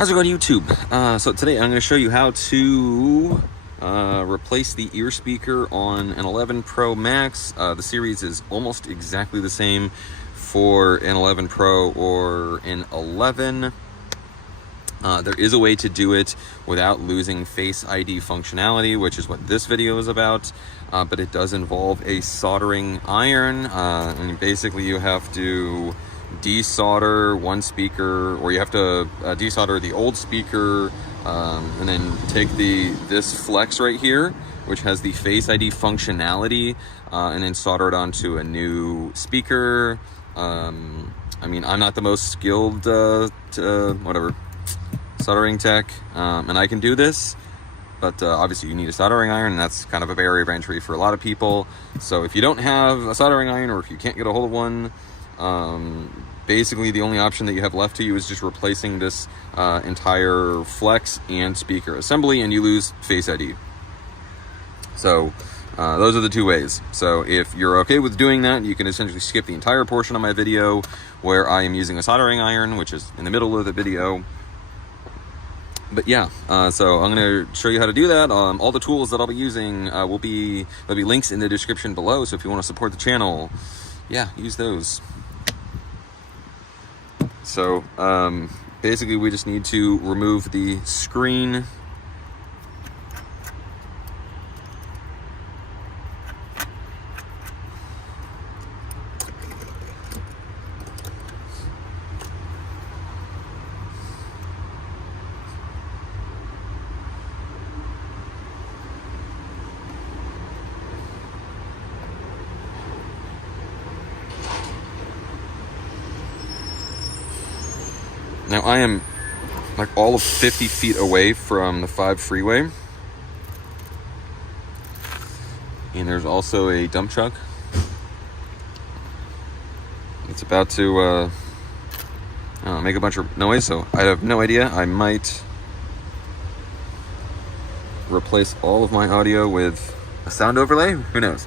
How's it going, YouTube? So today I'm going to show you how to replace the ear speaker on an 11 Pro Max. The series is almost exactly the same for an 11 Pro or an 11. There is a way to do it without losing Face ID functionality, which is what this video is about, but it does involve a soldering iron, and basically you have to desolder one speaker, or you have to desolder the old speaker, and then take this flex right here, which has the Face ID functionality, and then solder it onto a new speaker. I mean, I'm not the most skilled soldering tech, and I can do this, but obviously you need a soldering iron, and that's kind of a barrier of entry for a lot of people. So if you don't have a soldering iron, or if you can't get a hold of one, basically the only option that you have left to you is just replacing this entire flex and speaker assembly, and you lose Face ID. So those are the two ways. So if you're okay with doing that, you can essentially skip the entire portion of my video where I am using a soldering iron, which is in the middle of the video. But yeah, so I'm going to show you how to do that. All the tools that I'll be using there'll be links in the description below. So if you want to support the channel, yeah, use those. So basically we just need to remove the screen. Now I am like all of 50 feet away from the 5 freeway. And there's also a dump truck. It's about to make a bunch of noise, so I have no idea. I might replace all of my audio with a sound overlay. Who knows?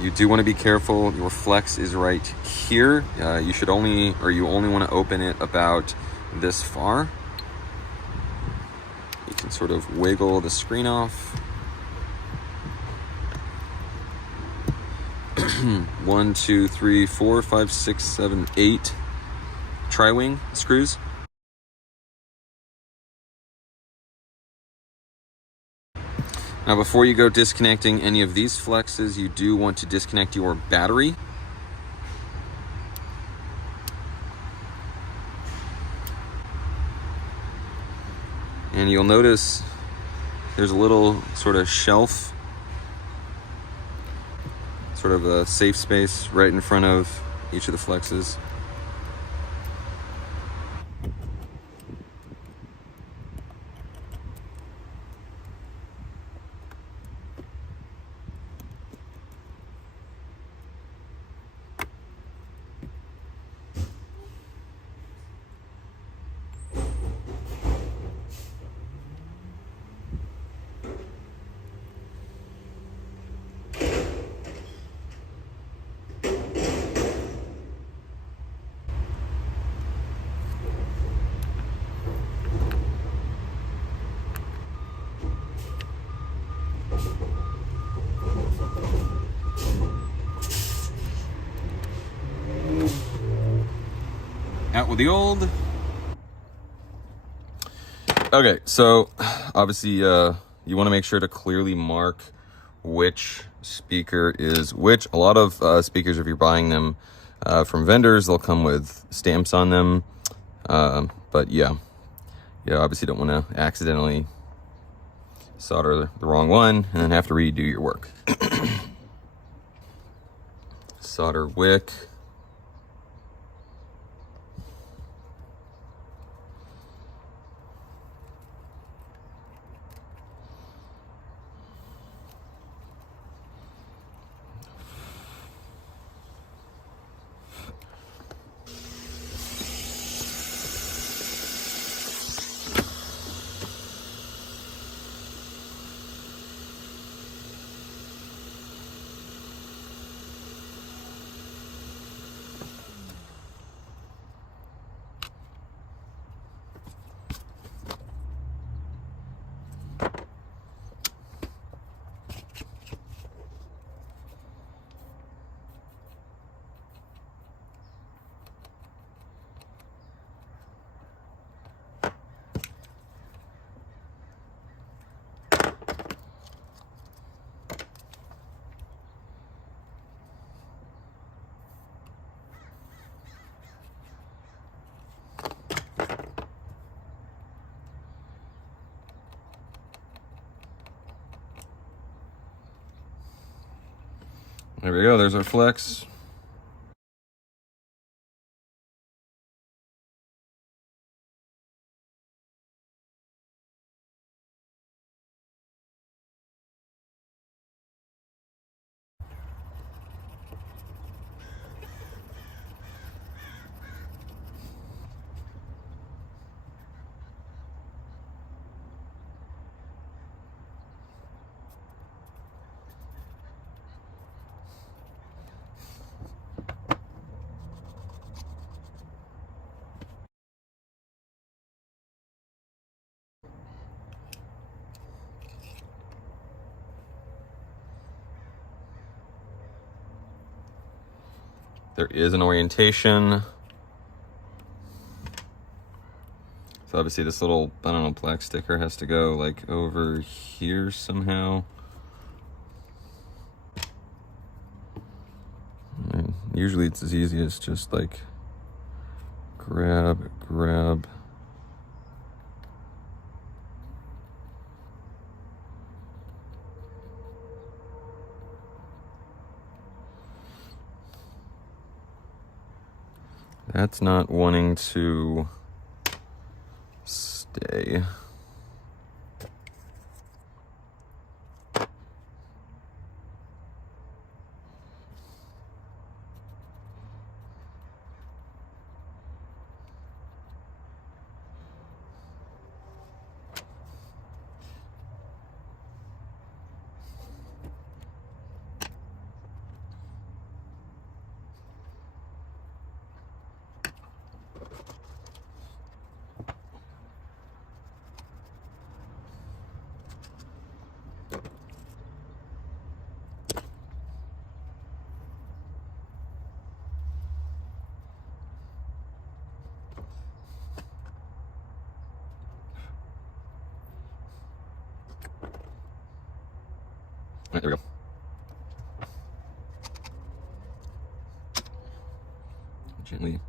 You do want to be careful. Your flex is right here. You only want to open it about this far. You can sort of wiggle the screen off. 1, 2, 3, 4, 5, 6, 7, 8 tri-wing screws. Now, before you go disconnecting any of these flexes, you do want to disconnect your battery. And you'll notice there's a little sort of shelf, sort of a safe space right in front of each of the flexes. Out with the old. Okay, so obviously you want to make sure to clearly mark which speaker is which. A lot of speakers, if you're buying them from vendors, they'll come with stamps on them. But yeah, obviously don't want to accidentally solder the wrong one and then have to redo your work. Solder wick. There we go, there's our flex. There is an orientation. So obviously this little, I don't know, black sticker has to go like over here somehow. And usually it's as easy as just like grab. That's not wanting to stay. Right, there we go. Gently.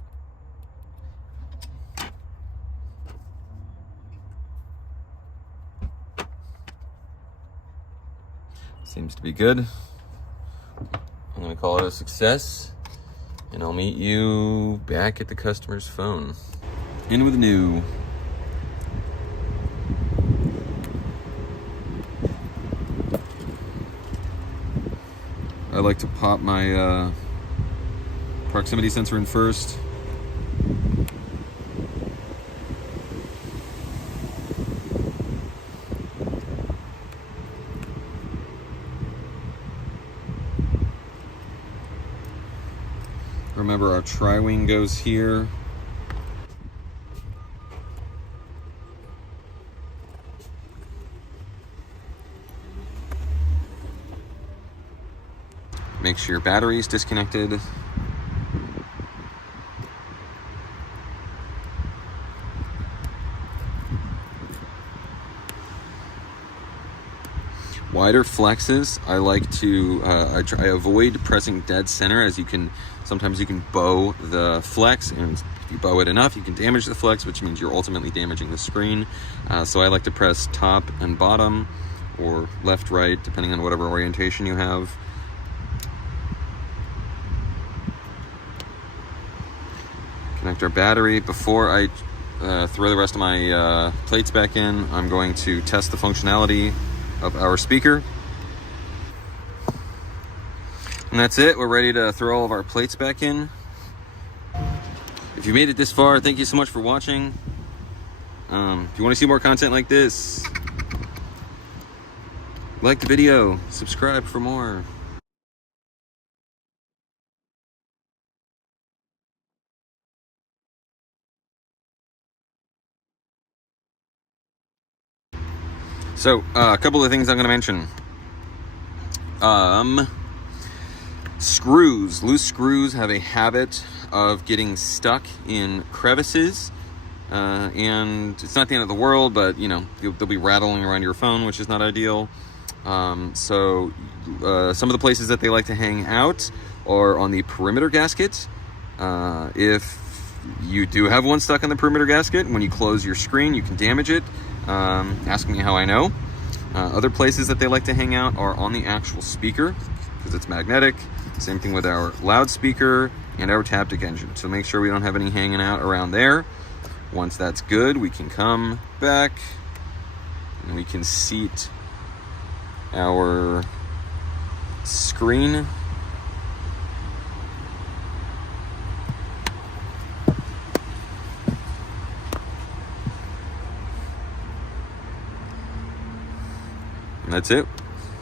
Seems to be good. I'm gonna call it a success, and I'll meet you back at the customer's phone. In with new. I like to pop my proximity sensor in first. Remember, our tri-wing goes here. Make sure your battery is disconnected. Wider flexes, I like to, I avoid pressing dead center, as sometimes you can bow the flex, and if you bow it enough, you can damage the flex, which means you're ultimately damaging the screen. So I like to press top and bottom, or left, right, depending on whatever orientation you have. Connect our battery. Before I throw the rest of my plates back in, I'm going to test the functionality of our speaker. And that's it. We're ready to throw all of our plates back in. If you made it this far, thank you so much for watching. If you want to see more content like this, like the video, subscribe for more. So, a couple of things I'm going to mention. Screws. Loose screws have a habit of getting stuck in crevices. And it's not the end of the world, but, you know, they'll be rattling around your phone, which is not ideal. So, some of the places that they like to hang out are on the perimeter gasket. If you do have one stuck on the perimeter gasket, when you close your screen, you can damage it. Ask me how I know. Other places that they like to hang out are on the actual speaker, because it's magnetic. Same thing with our loudspeaker and our Taptic engine. So make sure we don't have any hanging out around there. Once that's good, we can come back and we can seat our screen. And that's it.